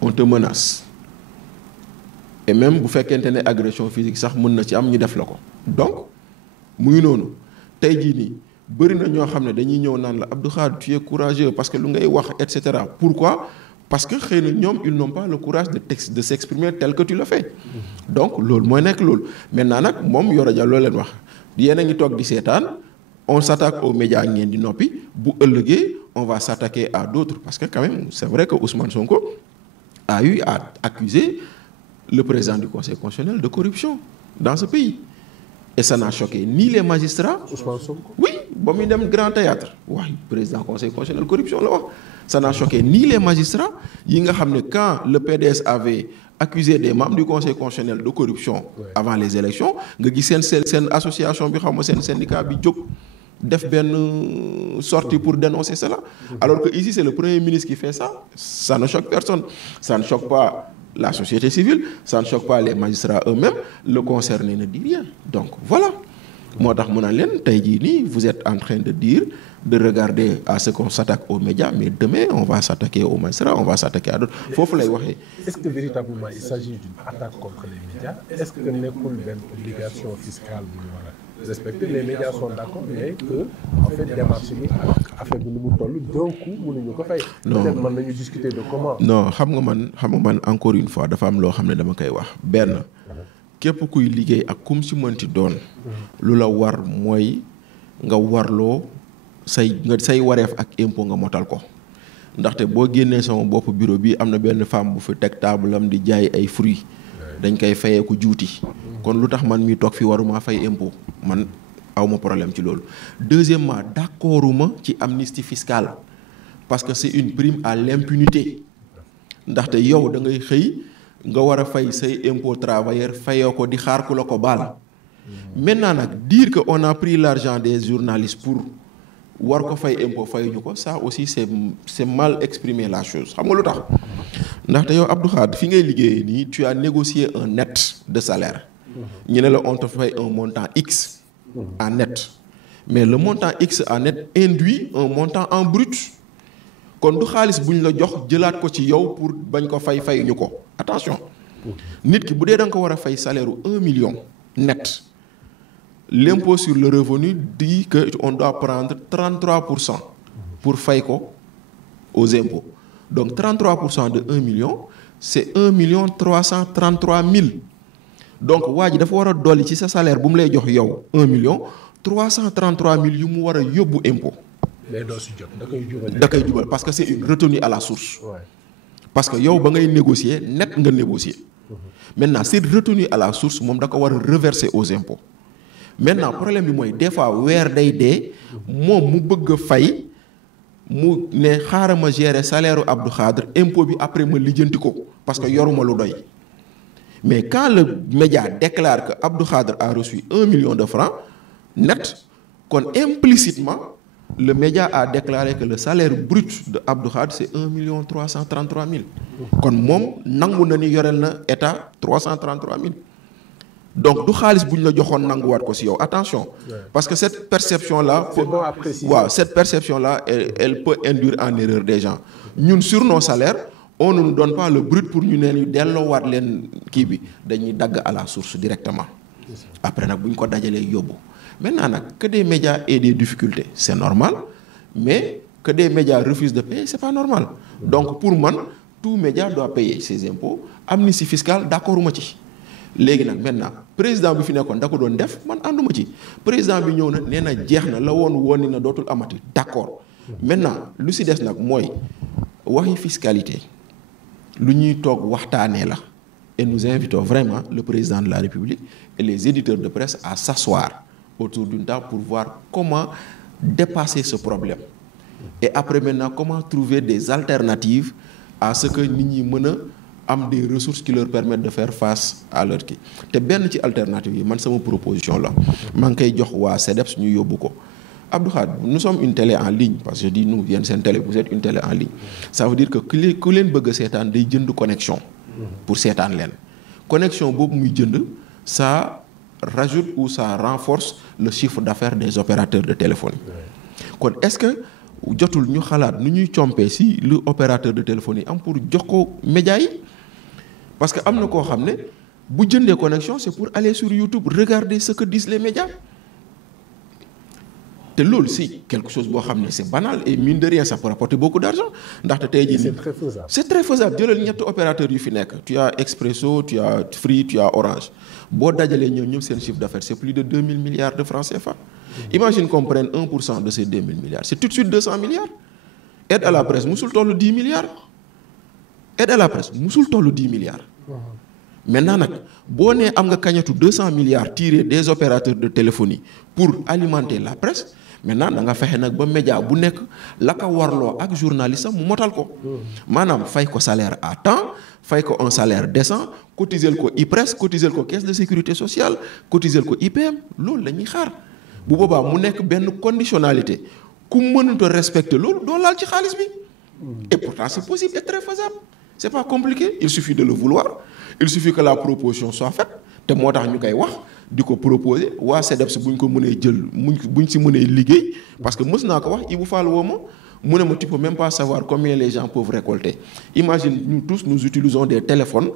on te menace et même bu fekkente ne agression physique sax mën na ci am ñu def la ko donc muy noonu tey jii nii bëri na ñoo xam ne dañuy ñëw naan la Abdou Khadre tu es courageux parce que lu ngay wax et cetera pourquoi parce que xëy na ñoom ils n'ont pas le courage de s'exprimer tel que tu le fais donc loolu mooy nekk loolu maintenant nag moom Yoro Dia loolu leen wax yéen a ngi toog di seetaan on s'attaque aux médias ngeen di noppi bu ëllëgee on va s'attaquer à d'autres parce que quand même c'est vrai que Ousmane Sonko a eu à accuser le président du Conseil constitutionnel de corruption dans ce pays et ça n'a choqué ni les magistrats. Ousmane Sonko. Oui ba muy dem Grand Théâtre waaye président Conseil constitutionnel corruption la wax ça n'a choqué ni les magistrats yi nga xam ne quand le PDS avait accusé des membres du Conseil constitutionnel de corruption avant les élections nga gis seen association bi xam nga seen syndicat bi jóg def benn sortie pour dénoncer cela alors que ici c'est le Premier ministre qui fait ça ne choque personne ça ne choque pas la société civile ça ne choque pas les magistrats eux-mêmes le concerné ne dit rien donc voilà moo tax mu naan leen tey jii nii vous êtes en train de dire de regarder à ce qu'on s'attaque aux médias mais demain on va s'attaquer aux magistrats on va s'attaquer à d'autres foofu lay waxee. Est-ce que véritablement il s'agit d'une attaque contre les médias est-ce que nekkul benn obligation fiscale bu ñu war a respecter les médias sont d'accord mais que en fait démarche bi ak affaire bi ni mu toll d'un coup mënuñu ko fay. non peut-être mën nañu discuter de comment. non xam nga man encore une fois dafa am loo xam ne dama koy wax benn képp kuy liggéey ak kum si mënti doon. lu la war mooy nga warloo say wareef ak impôt nga motal ko ndaxte boo génnee sama bopp bureau bi am na benn femme bu fi teg table am di jaay ay fruits dañ koy fayee ko juuti. kon lu tax man mi toog fi waruma fay impôt man awma problème ci loolu. deuxièmement d'accorduma ci amnistie fiscale parce que c'est une prime à l'impunité ndaxte yow da ngay xëy nga war a fay say impôt travailleur fayoo ko di xaar ku la ko baal. maintenant nag dire que on a pris l'argent des journalistes pour war ko fay impôt fayuñu ko ça aussi c'est mal exprimer la chose xam nga lu tax ndaxte yow Abdou Khadre fi ngay liggéeyee nii tu as négocié un net de salaire ñu ne la on te fait un montant X en net mais le montant X en net induit un montant en brut kon du xaalis bu ñu la jox jëlaat ko ci yow pour bañ ko fayuñu ko attention nit ki bu dee da nga ko war a fay salaire 1 million net l'impôt sur le revenu dit que on doit prendre 33% pour fay ko aux impôts donc 33% de 1 million c'est 1 333 000 donc waa ji dafa war a dolli ci sa salaire bu mu lay jox yow 1 333 000 yu mu war a yóbbu impôt. mais doo si jot da koy jubal parce que c'est une retenue à la source. parce que yow ba ngay négocier net nga négocier. maintenant cette retenue à la source moom da ko war a reverser aux impôts. maintenant problème bi mooy des fois weer day dee moom mu bëgg a fay mu ne xaaral ma gérer salaire Abdou Khadre impôt bi après ma lijjanti ko parce que yoruma lu doy. mais quand le média déclare que Abdou Khadre a reçu 1 million de francs net kon implicitement le média a déclaré que le salaire brut de Abdou Khadre c'est 1 333 000 kon moom nangu na ni yoreel na état 333 000 donc du xaalis bu ñu la joxoon nanguwaat ko ci yow attention parce que cette perception là waaw cette perception là elle peut induire en erreur des gens ñun sur nos salaires on ne nous donne pas le brut pour ñu ne ñu delloowaat leen kii bi dañuy dagg à la source directement après nag bu ñu ko dajalee yóbbu maintenant nag que des médias aient des difficultés c'est normal mais que des médias refusent de payer c'est pas normal donc pour man tout média doit payer ses impôts amnistie fiscale d'accord uma ci léegi nag maintenant président bi fi nekkoon da ko doon def man ànduma ci président bi ñëw na nee na jeex na la woon ni na dootul amati d'accord maintenant lu ci des nag mooy waxi fiscalité lu ñuy toog waxtaanee la et nous invitons vraiment le président de la République et les éditeurs de presse à s'asseoir autour d'une table pour voir comment dépasser ce problème et après maintenant comment trouver des alternatives à ce que nit ñi mën a am des ressources qui leur permettent de faire face à leur kii te benn ci alternative yi man sama proposition la maa ngi koy jox waa CDEPS ñu yóbbu ko Abdou Khadre nous sommes une télé en ligne parce que je dis nous yéen seen télé vous êtes une télé en ligne ça veut dire que ku leen bëgg a seetaan day jënd connexion pour seetaan leen connexion boobu muy jënd ça rajoute ou ça renforce le chiffre d'affaires des opérateurs de téléphonie kon est-ce que jotul ñu xalaat nu ñuy compee si lu opérateur de téléphonie am pour jox ko média yi parce que am na koo xam ne bu jëndee connexion c'est pour aller sur YouTube regarder ce que disent les médias te loolu si quelque chose boo xam ne c'est banal et mine de rien ça peut rapporter beaucoup d'argent ndaxte tey jii c'est très faisable jëlal ñetti opérateurs yu fi nekk tu as Expresso tu as Free tu as Orange boo dajalee ñoom ñëpp seen chiffre d'affaires c'est plus de 2 000 milliards de francs CFA imagine qu'on prenne 1% de ces 2 000 milliards c'est tout de suite 200 milliards aide à la presse musul tollu 10 milliards aide à la presse musul tollu 10 milliards maintenant nag boo nee am nga kañatu 200 milliards tirés des opérateurs de téléphonie pour alimenter la presse maintenant da nga fexe nag ba média bu nekk la ko warloo ak journaliste am mu motal ko maanaam fay ko salaire à temps fay ko un salaire décent cotiser ko IPRES cotiser ko caisse de sécurité sociale cotiser ko IPM loolu la ñuy xaar bu boobaa mu nekk benn conditionnalité ku mënut a respecter loolu doo laal ci xaalis bi et pourtant c'est possible et très faisable c'est pas compliqué il suffit de le vouloir il suffit que la proposition soit faite te moo tax ñu koy wax di ko proposer waa CDEPS bu ñu ko mënee jël bu ñu si mënee liggéey parce que mës naa ko wax Ibou Fall woo ma mu ne ma tu peux même pas savoir combien les gens peuvent récolter imagine nous tous nous utilisons des téléphones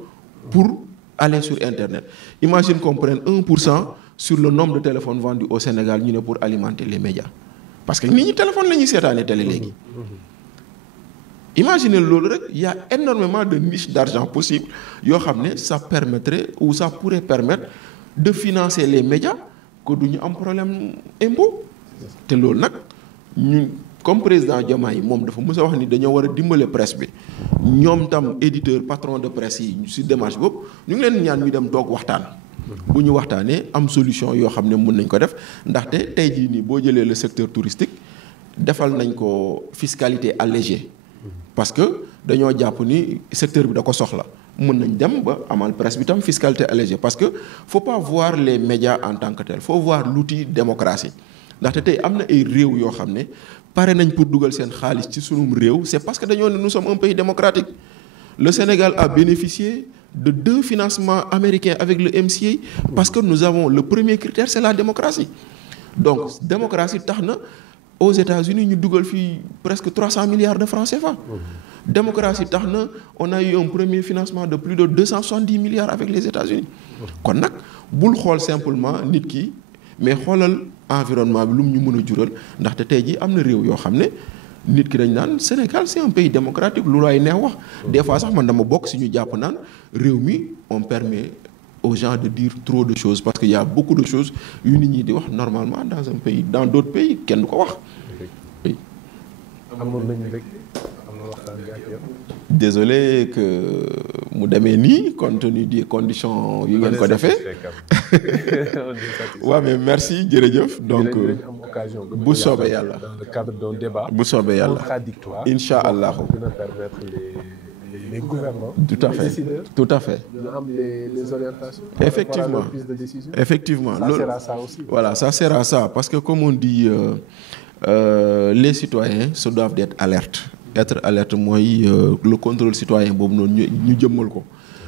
pour aller sur internet imagine qu'on prenne 1% sur le nombre de téléphones vendus au Sénégal ñu ne pour alimenter les médias parce que nit ñi téléphone la ñuy seetaane télé léegi imaginez loolu rek il y a énormément de niches d'argent possibles yoo xam ne ça permettrait ou ça pourrait permettre de financer les médias que du ñu am problème impôt te loolu nag ñun comme président Diomaye moom dafa mës a wax ni dañoo war a dimbale presse bi ñoom tam éditeur patron de presse yi ci démarche boobu ñu ngi leen ñaan ñu dem toog waxtaan bu ñu waxtaanee am solution yoo xam ne mën nañ ko def ndaxte tey jii nii boo jëlee le secteur touristique defal nañ ko fiscalité allégée parce que dañoo jàpp ni secteur bi da ko soxla mën nañ dem ba amal presse bi tam fiscalité allégée parce que faut pas voir les médias en tant que tel faut voir l'outil démocratie ndaxte tey am na ay réew yoo xam ne pare nañ pour dugal seen xaalis ci sunum réew c'est parce que dañoo ne nous sommes un pays démocratique le Sénégal a bénéficié de 2 financements américains avec le MCA parce que nous avons le premier critère c'est la démocratie donc démocratie tax na aux États-Unis ñu dugal fii presque 300 milliards de francs CFA. Démocratie tax na on a eu un premier financement de plus de 270 milliards avec les États-Unis kon nag bul xool simplement nit ki mais xoolal environnement bi lu mu ñu mën a jural ndaxte tey jii am na réew yoo xam ne nit ki dañ naan Sénégal c'est un pays démocratique lu lay neex wax des fois sax man dama bokk si ñu jàpp naan réew mi on permet aux gens de dire trop de choses parce qu'il y a beaucoup de choses yu nit ñi di wax normalement dans un pays dans d'autres pays kenn du ko wax. Oui. Désolé que mu demee nii compte tenu des conditions yu ngeen ko defee. waaw mais merci jërëjëf. donc bu soobee yàlla. dans le cadre d'un débat. bu soobee yàlla contradictoire. incha allah. dina permettre les gouvernants. tout à fait décideurs, tout à fait. ñu am les orientations. Effectivement. Par rapport à la prise de décision. Effectivement Ça sert à ça aussi. Voilà, ça sert à ça parce que comme on dit les citoyens se doivent d'être alertes. Être alerte mooy le contrôle citoyen boobu noonu ñu jëmmal ko.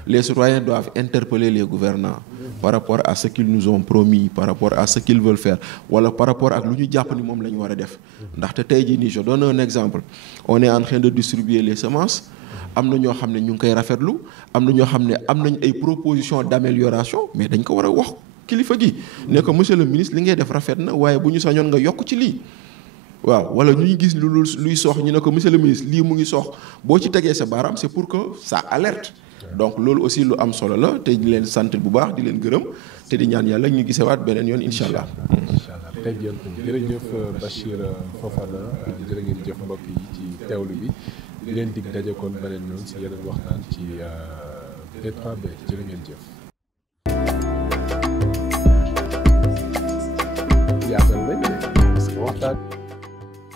Les citoyens doivent interpeller les gouvernants par rapport à ce qu'ils nous ont promis, par rapport à ce qu'ils veulent faire wala par rapport ak lu ñu jàpp ni moom la ñu war a def. ndaxte tey jii nii je donne un exemple on est en train de distribuer les semences. am na ñoo xam ne ñu ngi koy rafetlu am na ñoo xam ne am nañ ay propositions d'amélioration mais dañ ko war a wax kilifa gi ne ko monsieur le ministre li ngay def rafet na waaye bu ñu sañoon nga yokk ci lii. waaw wala ñu gis luy sox ñu ne ko monsieur le ministre lii mu ngi sox boo ci tegee sa baaraam c'est pour que ça alerte. donc loolu aussi lu am solo la te di leen sant bu baax di leen gërëm te di ñaan yàlla ñu gisewaat beneen yoon incha allah. incha allah très bien jërëjëf Bachir Fofana jërë ngeen jëf mbokk yi ci teewlu bi di leen dig daje kon beneen yoon si yeneen waxtaan ci T3B jërë ngeen jëf. yaatal nañ parce que waxtaan.